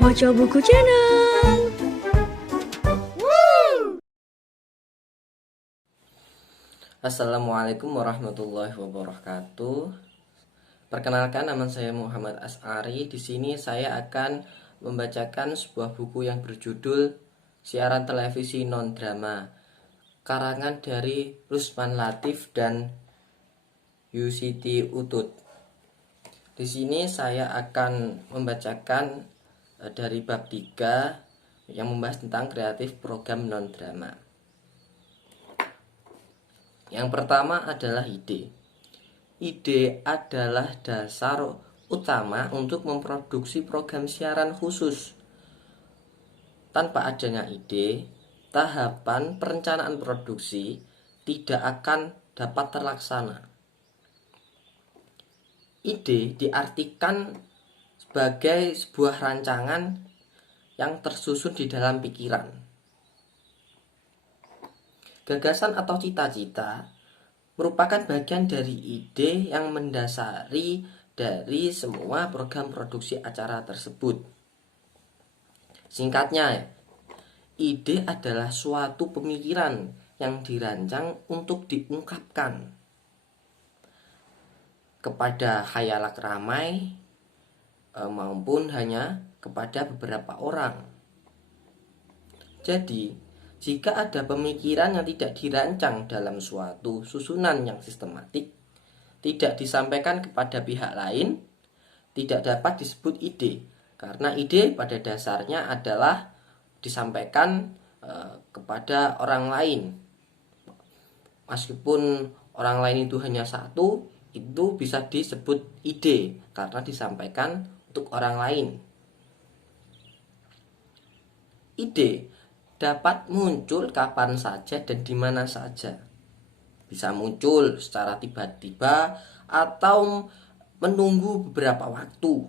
Moco Buku Channel. Assalamualaikum warahmatullahi wabarakatuh. Perkenalkan, nama saya Muhammad As'ari. Di sini saya akan membacakan sebuah buku yang berjudul Siaran Televisi Non-Drama, karangan dari Rusman Latif dan Yusiti Utut. Di sini saya akan membacakan dari bab 3 yang membahas tentang kreatif program non-drama. Yang pertama adalah ide. Ide adalah dasar utama untuk memproduksi program siaran khusus. Tanpa adanya ide, tahapan perencanaan produksi tidak akan dapat terlaksana. Ide diartikan sebagai sebuah rancangan yang tersusun di dalam pikiran. Gagasan atau cita-cita merupakan bagian dari ide yang mendasari dari semua program produksi acara tersebut. Singkatnya, ide adalah suatu pemikiran yang dirancang untuk diungkapkan kepada khayalak ramai maupun hanya kepada beberapa orang. Jadi, jika ada pemikiran yang tidak dirancang dalam suatu susunan yang sistematik, tidak disampaikan kepada pihak lain, tidak dapat disebut ide. Karena ide pada dasarnya adalah disampaikan kepada orang lain. Meskipun orang lain itu hanya satu, itu bisa disebut ide karena disampaikan untuk orang lain. Ide dapat muncul kapan saja dan di mana saja. Bisa muncul secara tiba-tiba atau menunggu beberapa waktu.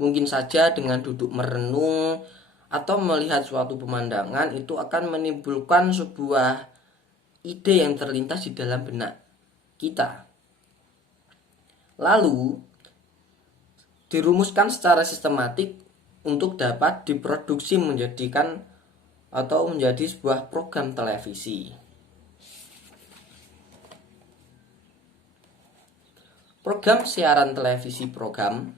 Mungkin saja dengan duduk merenung atau melihat suatu pemandangan itu akan menimbulkan sebuah ide yang terlintas di dalam benak kita. Lalu dirumuskan secara sistematik untuk dapat diproduksi menjadikan atau menjadi sebuah program televisi. Program siaran televisi program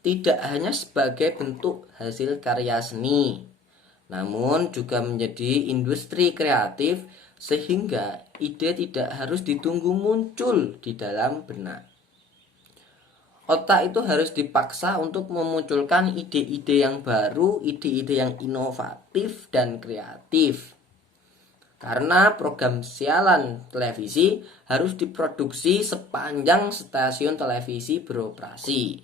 tidak hanya sebagai bentuk hasil karya seni, namun juga menjadi industri kreatif sehingga ide tidak harus ditunggu muncul di dalam benak. Otak itu harus dipaksa untuk memunculkan ide-ide yang baru, ide-ide yang inovatif dan kreatif. Karena program siaran televisi harus diproduksi sepanjang stasiun televisi beroperasi.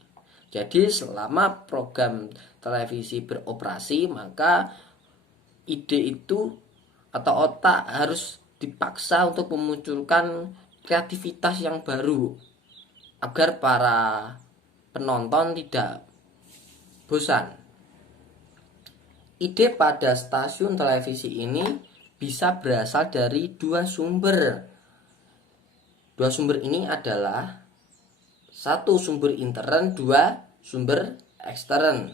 Jadi selama program televisi beroperasi, maka ide itu atau otak harus dipaksa untuk memunculkan kreativitas yang baru agar para penonton tidak bosan. Ide pada stasiun televisi ini bisa berasal dari dua sumber. Dua sumber ini adalah satu sumber intern, dua sumber ekstern.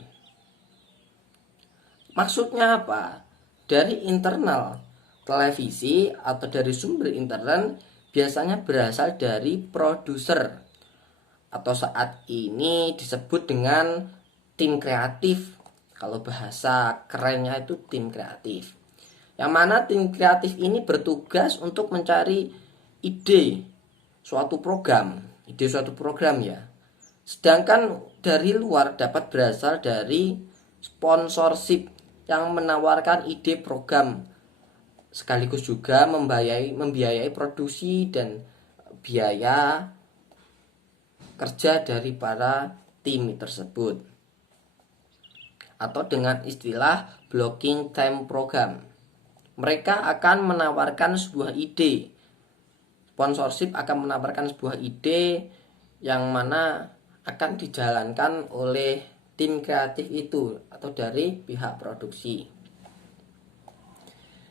Maksudnya apa? Dari internal televisi atau dari sumber intern biasanya berasal dari produser atau saat ini disebut dengan tim kreatif. Kalau bahasa kerennya itu tim kreatif. Yang mana tim kreatif ini bertugas untuk mencari ide suatu program ya. Sedangkan dari luar dapat berasal dari sponsorship yang menawarkan ide program sekaligus juga membiayai produksi dan biaya kerja dari para tim tersebut. Atau dengan istilah blocking time program. Mereka akan menawarkan sebuah ide. Sponsorship akan menawarkan sebuah ide yang mana akan dijalankan oleh tim kreatif itu atau dari pihak produksi.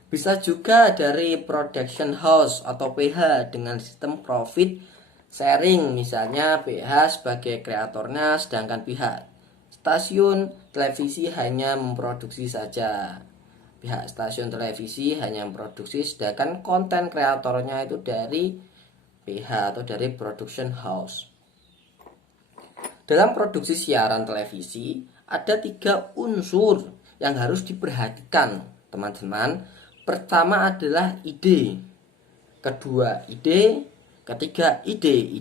Bisa juga dari production house atau PH dengan sistem profit sharing, misalnya PH sebagai kreatornya sedangkan pihak stasiun televisi hanya memproduksi saja. Pihak stasiun televisi hanya memproduksi, sedangkan konten kreatornya itu dari PH atau dari production house. Dalam produksi siaran televisi ada 3 unsur yang harus diperhatikan, teman-teman. Pertama adalah ide, kedua ide, ketiga ide.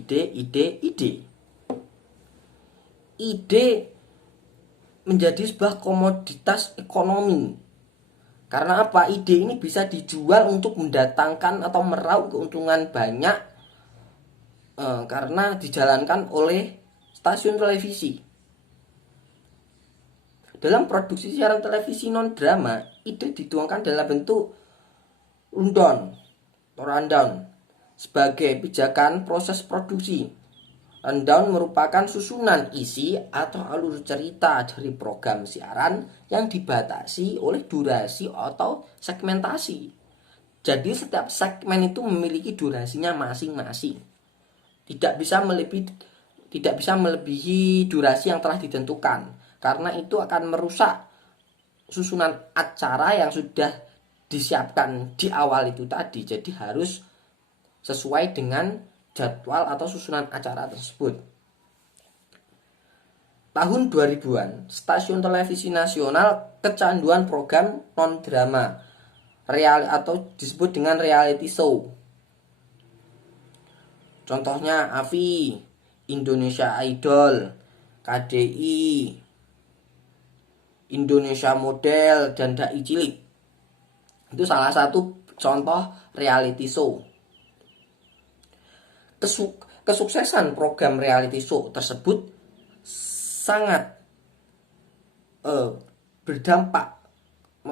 Ide menjadi sebuah komoditas ekonomi. Karena apa? Ide ini bisa dijual untuk mendatangkan atau meraup keuntungan banyak karena dijalankan oleh stasiun televisi. Dalam produksi siaran televisi non-drama, ide dituangkan dalam bentuk rundown sebagai pijakan proses produksi. Rundown merupakan susunan isi atau alur cerita dari program siaran yang dibatasi oleh durasi atau segmentasi. Jadi setiap segmen itu memiliki durasinya masing-masing. Tidak bisa melebihi durasi yang telah ditentukan, karena itu akan merusak susunan acara yang sudah disiapkan di awal itu tadi. Jadi harus sesuai dengan jadwal atau susunan acara tersebut. Tahun 2000-an, stasiun televisi nasional kecanduan program non-drama atau disebut dengan reality show. Contohnya AVI, Indonesia Idol, KDI, Indonesia Model, dan Dai Cilik. Itu salah satu contoh reality show. Kesuksesan program reality show tersebut sangat berdampak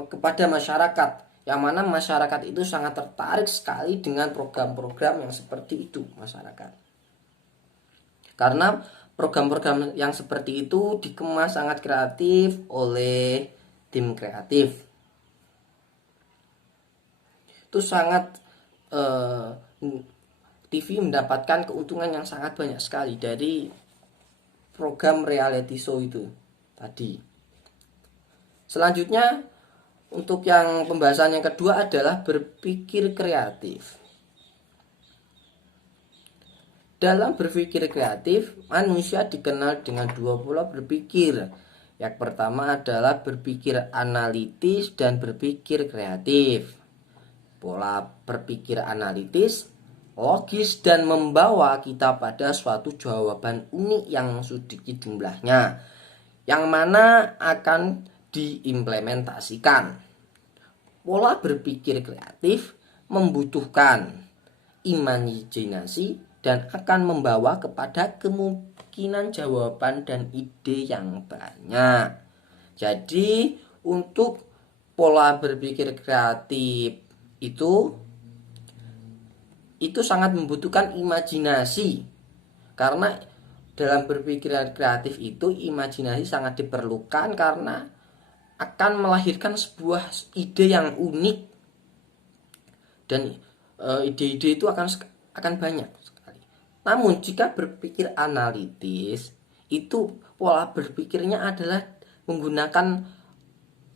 kepada masyarakat, yang mana masyarakat itu sangat tertarik sekali dengan program-program yang seperti itu masyarakat. Karena program-program yang seperti itu dikemas sangat kreatif oleh tim kreatif. Itu sangat TV mendapatkan keuntungan yang sangat banyak sekali dari program reality show itu tadi. Selanjutnya, untuk yang pembahasan yang kedua adalah berpikir kreatif. Dalam berpikir kreatif, manusia dikenal dengan 2 pola berpikir. Yang pertama adalah berpikir analitis dan berpikir kreatif. Pola berpikir analitis, logis, dan membawa kita pada suatu jawaban unik yang sedikit jumlahnya, yang mana akan diimplementasikan. Pola berpikir kreatif membutuhkan imajinasi dan akan membawa kepada kemungkinan jawaban dan ide yang banyak. Jadi untuk pola berpikir kreatif itu sangat membutuhkan imajinasi. Karena dalam berpikir kreatif itu imajinasi sangat diperlukan karena akan melahirkan sebuah ide yang unik, dan ide-ide itu akan banyak sekali. Namun jika berpikir analitis, itu pola berpikirnya adalah menggunakan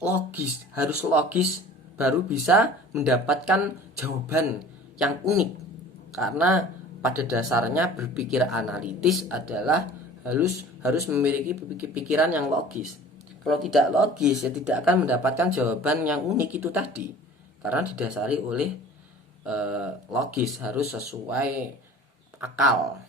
logis, harus logis baru bisa mendapatkan jawaban yang unik. Karena pada dasarnya berpikir analitis adalah harus memiliki pikiran yang logis. Kalau tidak logis, ya tidak akan mendapatkan jawaban yang unik itu tadi. Karena didasari oleh logis, harus sesuai akal.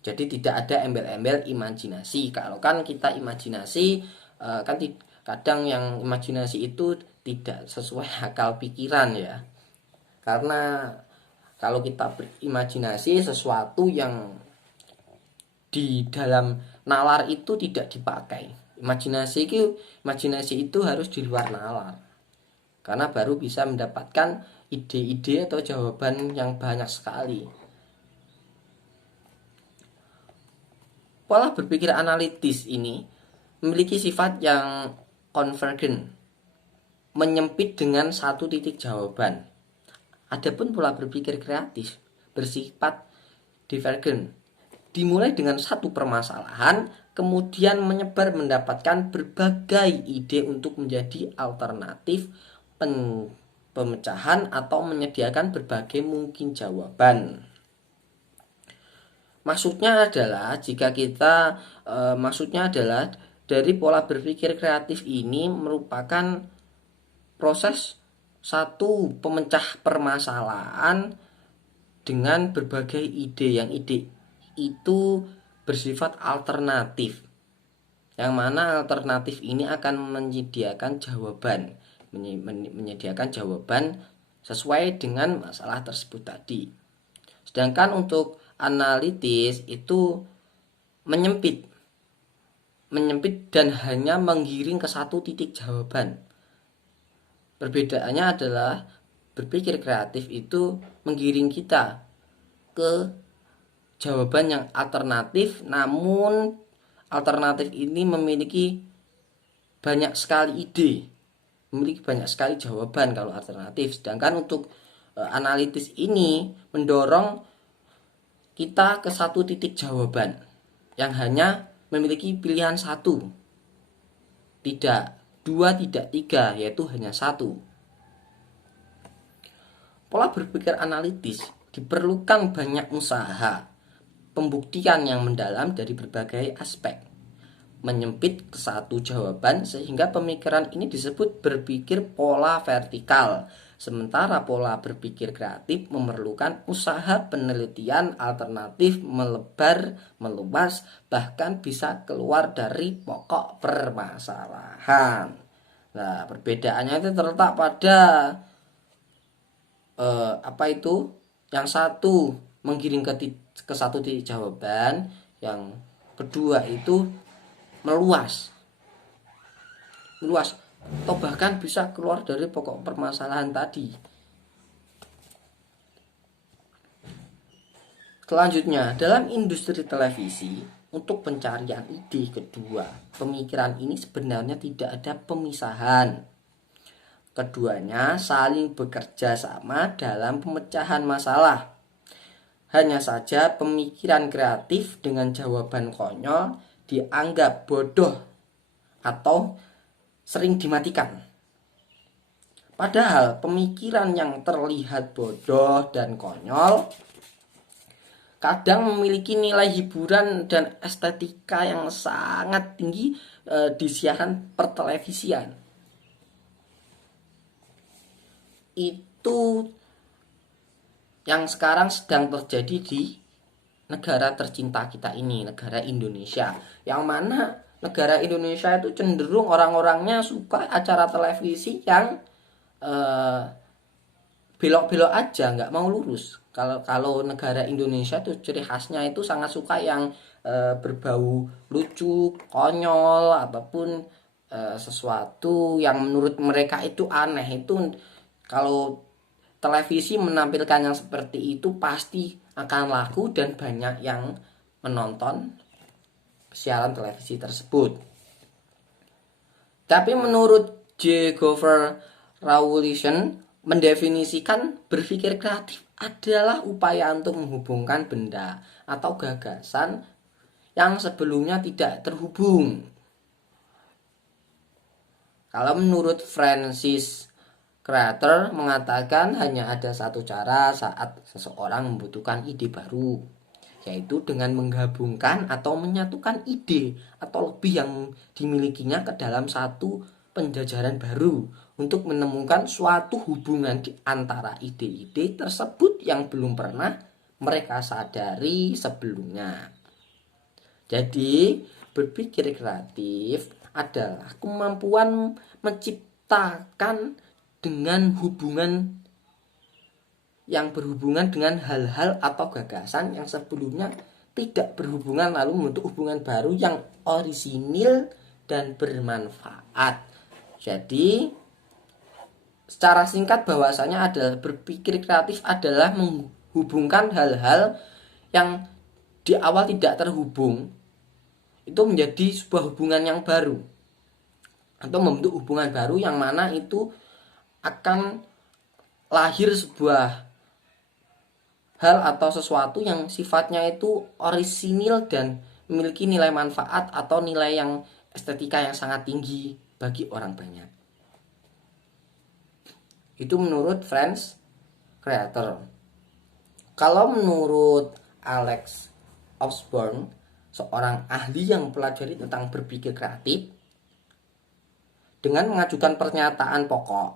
Jadi tidak ada embel-embel imajinasi. Kalau kan kita imajinasi, kan kadang yang imajinasi itu tidak sesuai akal pikiran ya. Karena kalau kita berimajinasi sesuatu yang di dalam nalar itu tidak dipakai. Imajinasi itu harus di luar nalar. Karena baru bisa mendapatkan ide-ide atau jawaban yang banyak sekali. Pola berpikir analitis ini memiliki sifat yang konvergen, menyempit dengan satu titik jawaban. Adapun pola berpikir kreatif bersifat divergen, dimulai dengan satu permasalahan kemudian menyebar mendapatkan berbagai ide untuk menjadi alternatif pemecahan atau menyediakan berbagai mungkin jawaban. Maksudnya adalah dari pola berpikir kreatif ini merupakan proses satu pemecah permasalahan dengan berbagai ide, yang ide itu bersifat alternatif, yang mana alternatif ini akan menyediakan jawaban sesuai dengan masalah tersebut tadi. Sedangkan untuk analitis itu menyempit dan hanya menggiring ke satu titik jawaban. Perbedaannya adalah berpikir kreatif itu menggiring kita ke jawaban yang alternatif, namun alternatif ini memiliki banyak sekali ide, memiliki banyak sekali jawaban kalau alternatif. Sedangkan untuk analitis ini mendorong kita ke satu titik jawaban yang hanya memiliki pilihan satu, tidak dua, tidak tiga, yaitu hanya satu. Pola berpikir analitis diperlukan banyak usaha, pembuktian yang mendalam dari berbagai aspek, menyempit ke satu jawaban, sehingga pemikiran ini disebut berpikir pola vertikal. Sementara pola berpikir kreatif memerlukan usaha penelitian alternatif, melebar, meluas, bahkan bisa keluar dari pokok permasalahan. Nah, perbedaannya itu terletak pada yang satu menggiring ke satu titik jawaban, yang kedua itu meluas atau bahkan bisa keluar dari pokok permasalahan tadi. Selanjutnya, dalam industri televisi, untuk pencarian ide kedua, pemikiran ini sebenarnya tidak ada pemisahan. Keduanya saling bekerja sama dalam pemecahan masalah. Hanya saja pemikiran kreatif dengan jawaban konyol dianggap bodoh atau sering dimatikan. Padahal pemikiran yang terlihat bodoh dan konyol kadang memiliki nilai hiburan dan estetika yang sangat tinggi di siaran pertelevisian. Itu yang sekarang sedang terjadi di negara tercinta kita ini, negara Indonesia. Yang mana negara Indonesia itu cenderung orang-orangnya suka acara televisi yang belok-belok aja, nggak mau lurus. Kalau negara Indonesia itu ciri khasnya itu sangat suka yang berbau lucu, konyol, ataupun sesuatu yang menurut mereka itu aneh. Itu kalau televisi menampilkan yang seperti itu pasti akan laku dan banyak yang menonton siaran televisi tersebut. Tapi menurut J. Gover Rowlison mendefinisikan berpikir kreatif adalah upaya untuk menghubungkan benda atau gagasan yang sebelumnya tidak terhubung. Kalau menurut Francis Creator mengatakan hanya ada satu cara saat seseorang membutuhkan ide baru, yaitu dengan menggabungkan atau menyatukan ide atau lebih yang dimilikinya ke dalam satu penjajaran baru untuk menemukan suatu hubungan di antara ide-ide tersebut yang belum pernah mereka sadari sebelumnya. Jadi, berpikir kreatif adalah kemampuan menciptakan dengan hubungan yang berhubungan dengan hal-hal atau gagasan yang sebelumnya tidak berhubungan, lalu membentuk hubungan baru yang orisinil dan bermanfaat. Jadi secara singkat bahwasanya adalah berpikir kreatif adalah menghubungkan hal-hal yang di awal tidak terhubung itu menjadi sebuah hubungan yang baru, atau membentuk hubungan baru yang mana itu akan lahir sebuah hal atau sesuatu yang sifatnya itu orisinil dan memiliki nilai manfaat atau nilai yang estetika yang sangat tinggi bagi orang banyak. Itu menurut Franz Creator. Kalau menurut Alex Osborne, seorang ahli yang mempelajari tentang berpikir kreatif, dengan mengajukan pernyataan pokok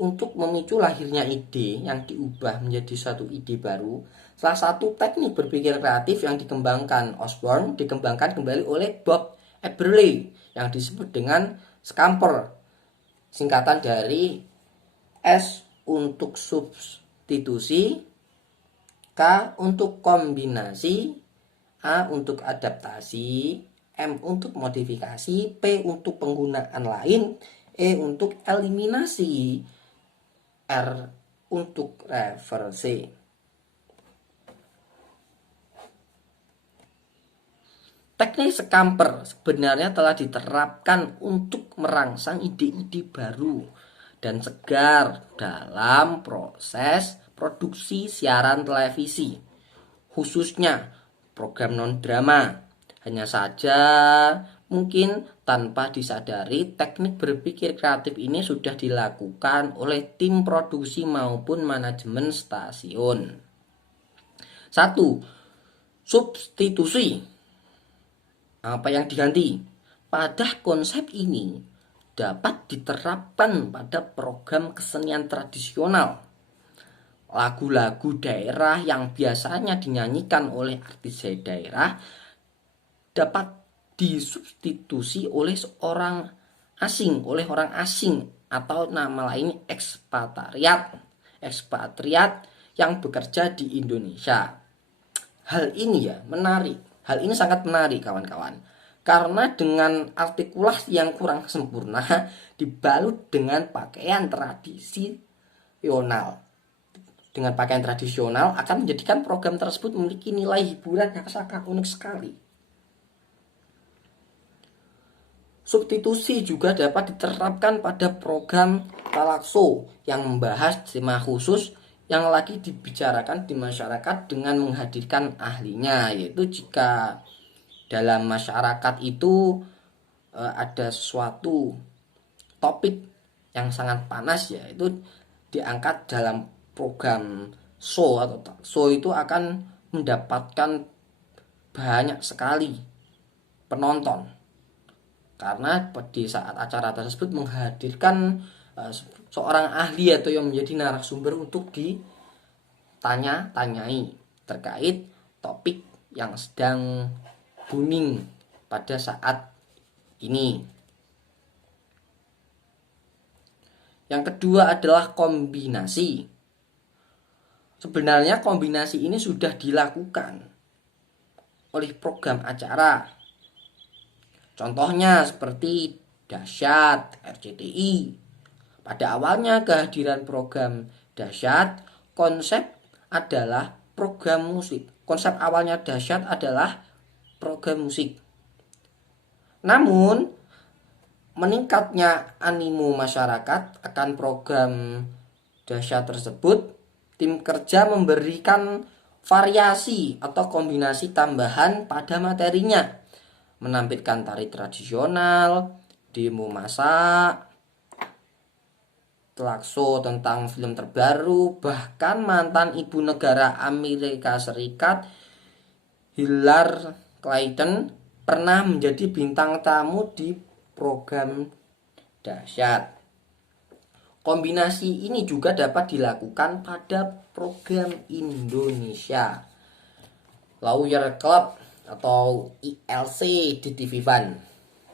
untuk memicu lahirnya ide yang diubah menjadi suatu ide baru, salah satu teknik berpikir kreatif yang dikembangkan Osborne dikembangkan kembali oleh Bob Eberle yang disebut dengan Scamper, singkatan dari S untuk substitusi, K untuk kombinasi, A untuk adaptasi, M untuk modifikasi, P untuk penggunaan lain, E untuk eliminasi, R untuk reversi. Teknik Scamper sebenarnya telah diterapkan untuk merangsang ide-ide baru dan segar dalam proses produksi siaran televisi, khususnya program non-drama. Hanya saja mungkin tanpa disadari, teknik berpikir kreatif ini sudah dilakukan oleh tim produksi maupun manajemen stasiun. 1. Substitusi. Apa yang diganti? Pada konsep ini dapat diterapkan pada program kesenian tradisional. Lagu-lagu daerah yang biasanya dinyanyikan oleh artis daerah dapat disubstitusi oleh orang asing atau nama lain ekspatriat yang bekerja di Indonesia. Hal ini sangat menarik kawan-kawan, karena dengan artikulasi yang kurang sempurna dibalut dengan pakaian tradisional. Dengan pakaian tradisional akan menjadikan program tersebut memiliki nilai hiburan yang sangat unik sekali. Substitusi juga dapat diterapkan pada program talk show yang membahas tema khusus yang lagi dibicarakan di masyarakat dengan menghadirkan ahlinya, yaitu jika dalam masyarakat itu ada suatu topik yang sangat panas, yaitu diangkat dalam program show atau talk show, itu akan mendapatkan banyak sekali penonton karena di saat acara tersebut menghadirkan seorang ahli atau yang menjadi narasumber untuk ditanya-tanyai terkait topik yang sedang booming pada saat ini. Yang kedua adalah kombinasi. Sebenarnya kombinasi ini sudah dilakukan oleh program acara. Contohnya seperti Dahsyat RCTI. Pada awalnya kehadiran program Dahsyat, konsep awalnya Dahsyat adalah program musik. Namun, meningkatnya animo masyarakat akan program Dahsyat tersebut, tim kerja memberikan variasi atau kombinasi tambahan pada materinya, menampilkan tari tradisional, demo masak, talk show tentang film terbaru, bahkan mantan ibu negara Amerika Serikat Hillary Clinton pernah menjadi bintang tamu di program Dahsyat. Kombinasi ini juga dapat dilakukan pada program Indonesia Lawyer Club atau ILC di TV One.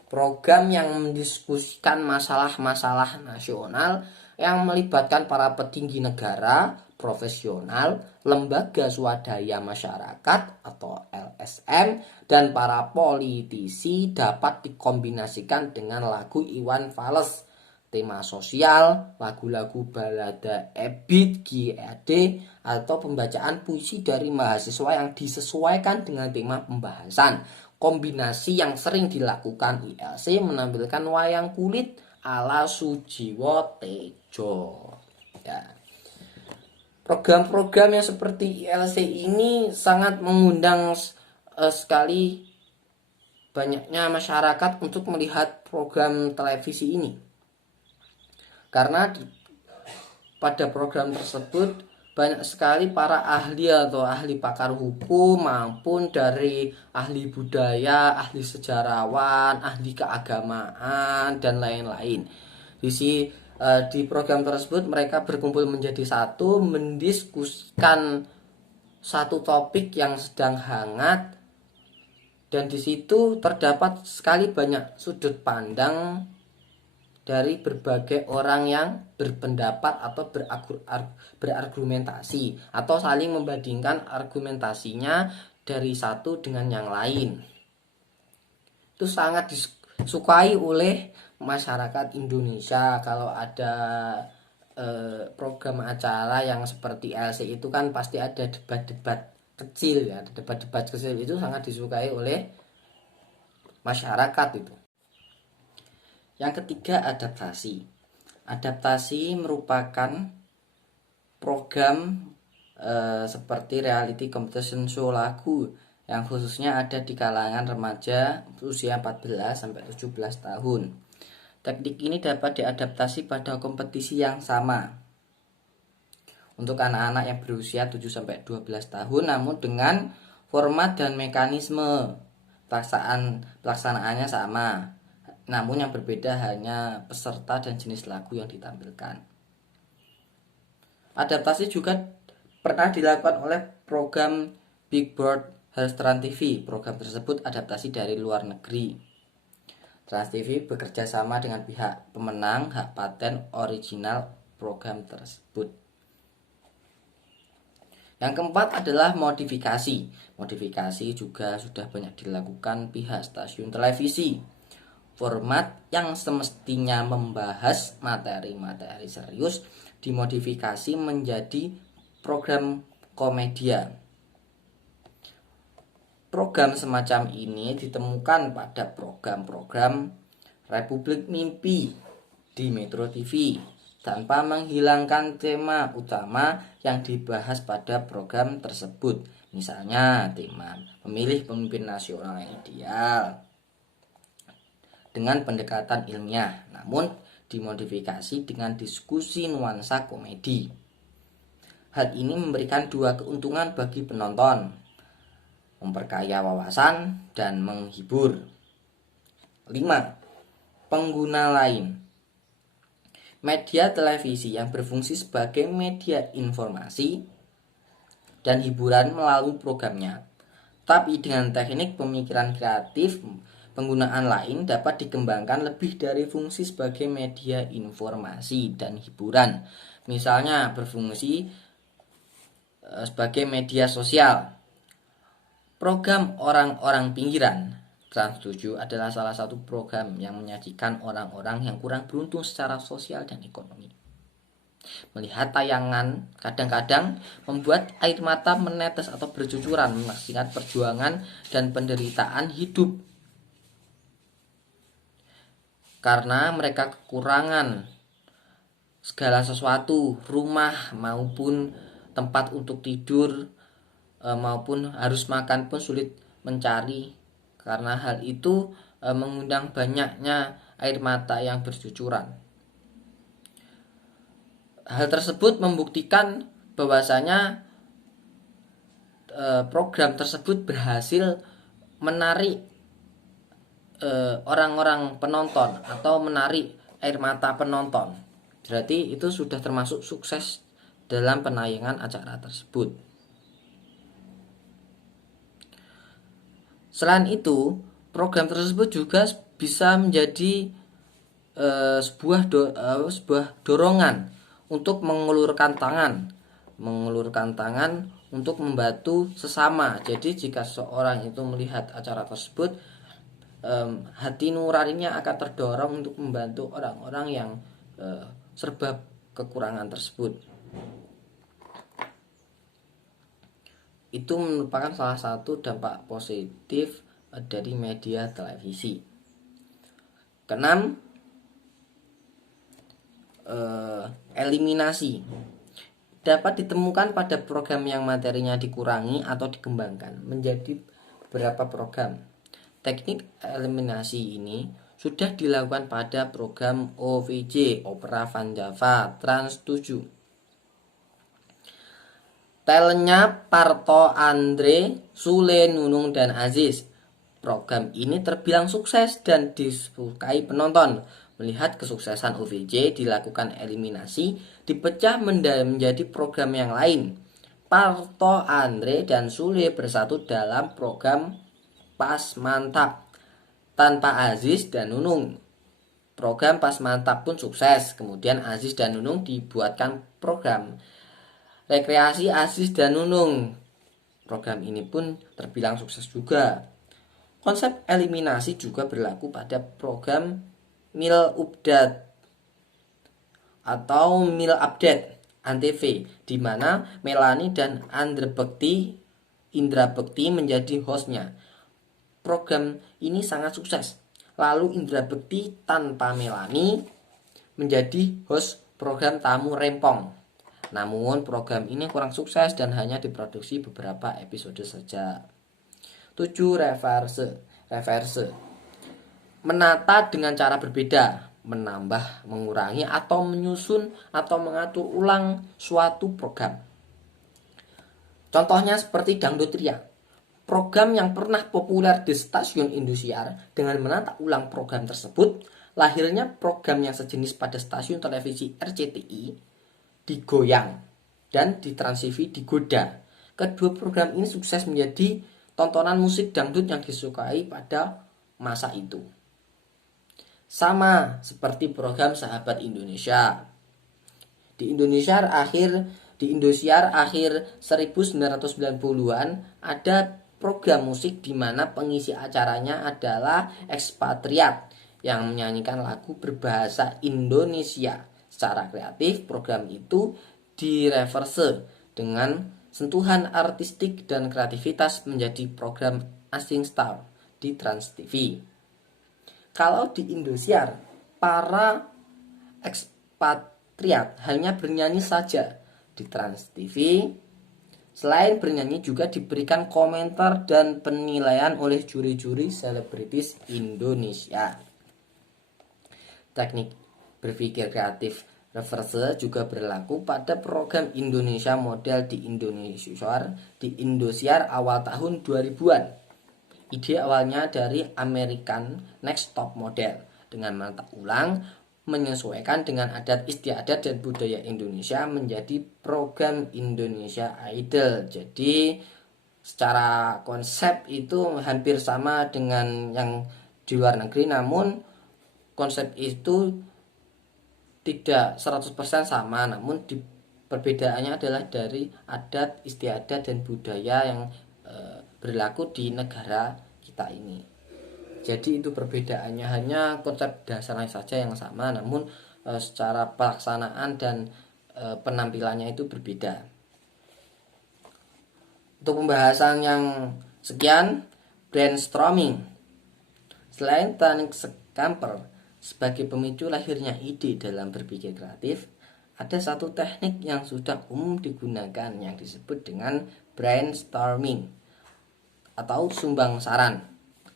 Program yang mendiskusikan masalah-masalah nasional yang melibatkan para petinggi negara, profesional, lembaga swadaya masyarakat atau LSM, dan para politisi dapat dikombinasikan dengan lagu Iwan Fals, tema sosial, lagu-lagu balada Ebit G.Ade, atau pembacaan puisi dari mahasiswa yang disesuaikan dengan tema pembahasan. Kombinasi yang sering dilakukan ILC menampilkan wayang kulit ala Sujiwo Tejo. Ya. Program-program yang seperti ILC ini sangat mengundang sekali banyaknya masyarakat untuk melihat program televisi ini. Karena pada program tersebut banyak sekali para ahli atau ahli pakar hukum maupun dari ahli budaya, ahli sejarawan, ahli keagamaan dan lain-lain. Di program tersebut mereka berkumpul menjadi satu, mendiskusikan satu topik yang sedang hangat, dan di situ terdapat sekali banyak sudut pandang dari berbagai orang yang berpendapat atau berargumentasi atau saling membandingkan argumentasinya dari satu dengan yang lain. Itu sangat disukai oleh masyarakat Indonesia. Kalau ada program acara yang seperti LC itu kan pasti ada debat-debat kecil ya. Debat-debat kecil itu sangat disukai oleh masyarakat itu. Yang ketiga, adaptasi. Adaptasi merupakan program seperti reality competition show lagu yang khususnya ada di kalangan remaja usia 14 sampai 17 tahun. Teknik ini dapat diadaptasi pada kompetisi yang sama untuk anak-anak yang berusia 7 sampai 12 tahun, namun dengan format dan mekanisme pelaksanaannya sama. Namun yang berbeda hanya peserta dan jenis lagu yang ditampilkan. Adaptasi juga pernah dilakukan oleh program Big Bird Trans TV. Program tersebut adaptasi dari luar negeri. Trans TV bekerja sama dengan pihak pemenang hak paten original program tersebut. Yang keempat adalah modifikasi. Modifikasi juga sudah banyak dilakukan pihak stasiun televisi. Format yang semestinya membahas materi-materi serius dimodifikasi menjadi program komedia. Program semacam ini ditemukan pada program-program Republik Mimpi di Metro TV tanpa menghilangkan tema utama yang dibahas pada program tersebut. Misalnya tema memilih pemimpin nasional yang ideal dengan pendekatan ilmiah, namun dimodifikasi dengan diskusi nuansa komedi. Hal ini memberikan dua keuntungan bagi penonton, memperkaya wawasan dan menghibur. 5. Pengguna lain. Media televisi yang berfungsi sebagai media informasi dan hiburan melalui programnya. Tapi dengan teknik pemikiran kreatif, penggunaan lain dapat dikembangkan lebih dari fungsi sebagai media informasi dan hiburan. Misalnya berfungsi sebagai media sosial. Program Orang-orang Pinggiran Trans 7 adalah salah satu program yang menyajikan orang-orang yang kurang beruntung secara sosial dan ekonomi. Melihat tayangan kadang-kadang membuat air mata menetes atau bercucuran menyaksikan perjuangan dan penderitaan hidup. Karena mereka kekurangan segala sesuatu, rumah maupun tempat untuk tidur, maupun harus makan pun sulit mencari. Karena hal itu mengundang banyaknya air mata yang bercucuran. Hal tersebut membuktikan bahwasanya program tersebut berhasil menarik orang-orang penonton atau menarik air mata penonton. Berarti itu sudah termasuk sukses dalam penayangan acara tersebut. Selain itu, program tersebut juga bisa menjadi sebuah dorongan untuk mengulurkan tangan untuk membantu sesama. Jadi jika seorang itu melihat acara tersebut, hati nuraninya akan terdorong untuk membantu orang-orang yang serba kekurangan tersebut. Itu merupakan salah satu dampak positif dari media televisi. Keenam, eliminasi dapat ditemukan pada program yang materinya dikurangi atau dikembangkan menjadi beberapa program. Teknik eliminasi ini sudah dilakukan pada program OVJ, Opera Van Java, Trans 7. Talentnya Parto, Andre, Sule, Nunung, dan Aziz. Program ini terbilang sukses dan disukai penonton. Melihat kesuksesan OVJ dilakukan eliminasi, dipecah menjadi program yang lain. Parto, Andre, dan Sule bersatu dalam program Pas Mantap tanpa Aziz dan Nunung. Program Pas Mantap pun sukses. Kemudian Aziz dan Nunung dibuatkan program Rekreasi Aziz dan Nunung. Program ini pun terbilang sukses juga. Konsep eliminasi juga berlaku pada program Mil Update atau Mil Update Antv, di mana Melani dan Indra Bekti menjadi hostnya. Program ini sangat sukses. Lalu Indra Bekti tanpa Melani menjadi host program Tamu Rempong. Namun program ini kurang sukses dan hanya diproduksi beberapa episode saja. 7. Reverse. Menata dengan cara berbeda, menambah, mengurangi, atau menyusun atau mengatur ulang suatu program. Contohnya seperti Dangdut Ria, program yang pernah populer di stasiun Indosiar. Dengan menata ulang program tersebut, lahirnya program yang sejenis pada stasiun televisi RCTI digoyang dan di Trans TV digoda. Kedua program ini sukses menjadi tontonan musik dangdut yang disukai pada masa itu. Sama seperti program Sahabat Indonesia. Di Indosiar akhir 1990-an ada program musik di mana pengisi acaranya adalah ekspatriat yang menyanyikan lagu berbahasa Indonesia. Secara kreatif, program itu direverse dengan sentuhan artistik dan kreativitas menjadi program Asing Star di Trans TV. Kalau di Indosiar, para ekspatriat hanya bernyanyi saja. Di Trans TV, selain bernyanyi juga diberikan komentar dan penilaian oleh juri-juri selebritis Indonesia. Teknik berpikir kreatif reverse juga berlaku pada program Indonesia Model di Indosiar awal tahun 2000-an. Ide awalnya dari American Next Top Model dengan menata ulang, menyesuaikan dengan adat istiadat dan budaya Indonesia menjadi program Indonesia Idol. Jadi secara konsep itu hampir sama dengan yang di luar negeri, namun konsep itu tidak 100% sama, namun perbedaannya adalah dari adat istiadat dan budaya yang berlaku di negara kita ini. Jadi itu perbedaannya, hanya konsep dasarnya saja yang sama, namun secara pelaksanaan dan penampilannya itu berbeda. Untuk pembahasan yang sekian, brainstorming. Selain teknik Scamper sebagai pemicu lahirnya ide dalam berpikir kreatif, ada satu teknik yang sudah umum digunakan yang disebut dengan brainstorming atau sumbang saran.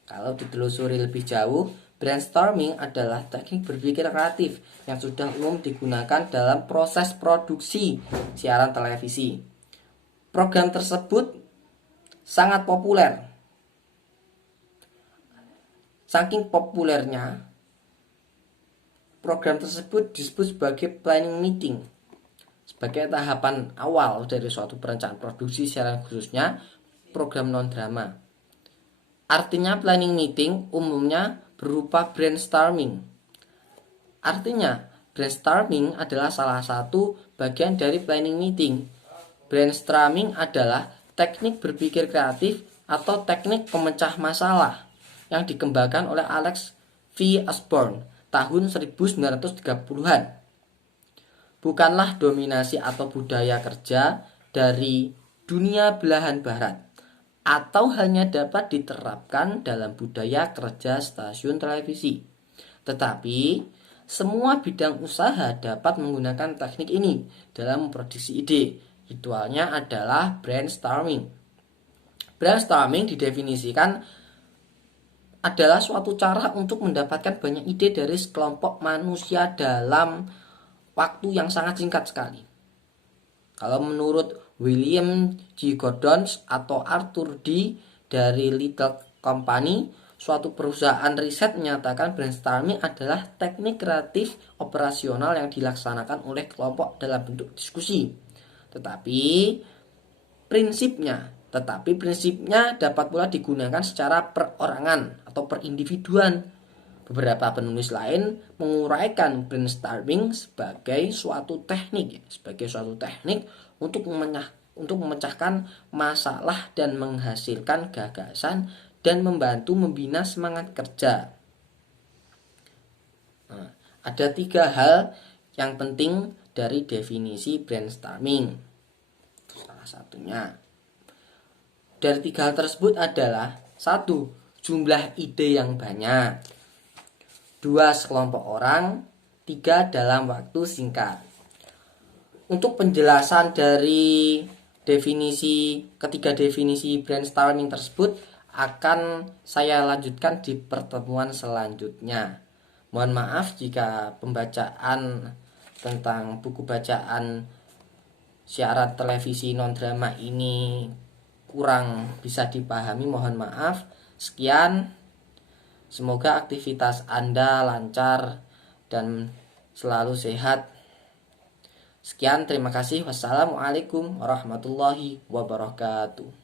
Kalau ditelusuri lebih jauh, brainstorming adalah teknik berpikir kreatif yang sudah umum digunakan dalam proses produksi siaran televisi. Program tersebut sangat populer. Saking populernya, program tersebut disebut sebagai planning meeting, sebagai tahapan awal dari suatu perencanaan produksi siaran, khususnya program non-drama. Artinya planning meeting umumnya berupa brainstorming. Artinya brainstorming adalah salah satu bagian dari planning meeting. Brainstorming adalah teknik berpikir kreatif atau teknik pemecah masalah yang dikembangkan oleh Alex V. Osborne tahun 1930-an. Bukanlah dominasi atau budaya kerja dari dunia belahan barat, atau hanya dapat diterapkan dalam budaya kerja stasiun televisi. Tetapi semua bidang usaha dapat menggunakan teknik ini dalam memproduksi ide. Ritualnya adalah brainstorming. Brainstorming didefinisikan adalah suatu cara untuk mendapatkan banyak ide dari sekelompok manusia dalam waktu yang sangat singkat sekali. Kalau menurut William G. Gordons atau Arthur D. dari Little Company, suatu perusahaan riset menyatakan brainstorming adalah teknik kreatif operasional yang dilaksanakan oleh kelompok dalam bentuk diskusi. Tetapi prinsipnya dapat pula digunakan secara perorangan atau perindividuan. Beberapa penulis lain menguraikan brainstorming sebagai suatu teknik untuk memecahkan masalah dan menghasilkan gagasan dan membantu membina semangat kerja. Nah, ada 3 hal yang penting dari definisi brainstorming. Salah satunya dari 3 hal tersebut adalah 1. Jumlah ide yang banyak, 2. Sekelompok orang, 3. Dalam waktu singkat. Untuk penjelasan dari ketiga definisi brainstorming tersebut akan saya lanjutkan di pertemuan selanjutnya. Mohon maaf jika pembacaan tentang buku bacaan siaran televisi non-drama ini kurang bisa dipahami, mohon maaf. Sekian, semoga aktivitas Anda lancar dan selalu sehat. Sekian, terima kasih. Wassalamualaikum warahmatullahi wabarakatuh.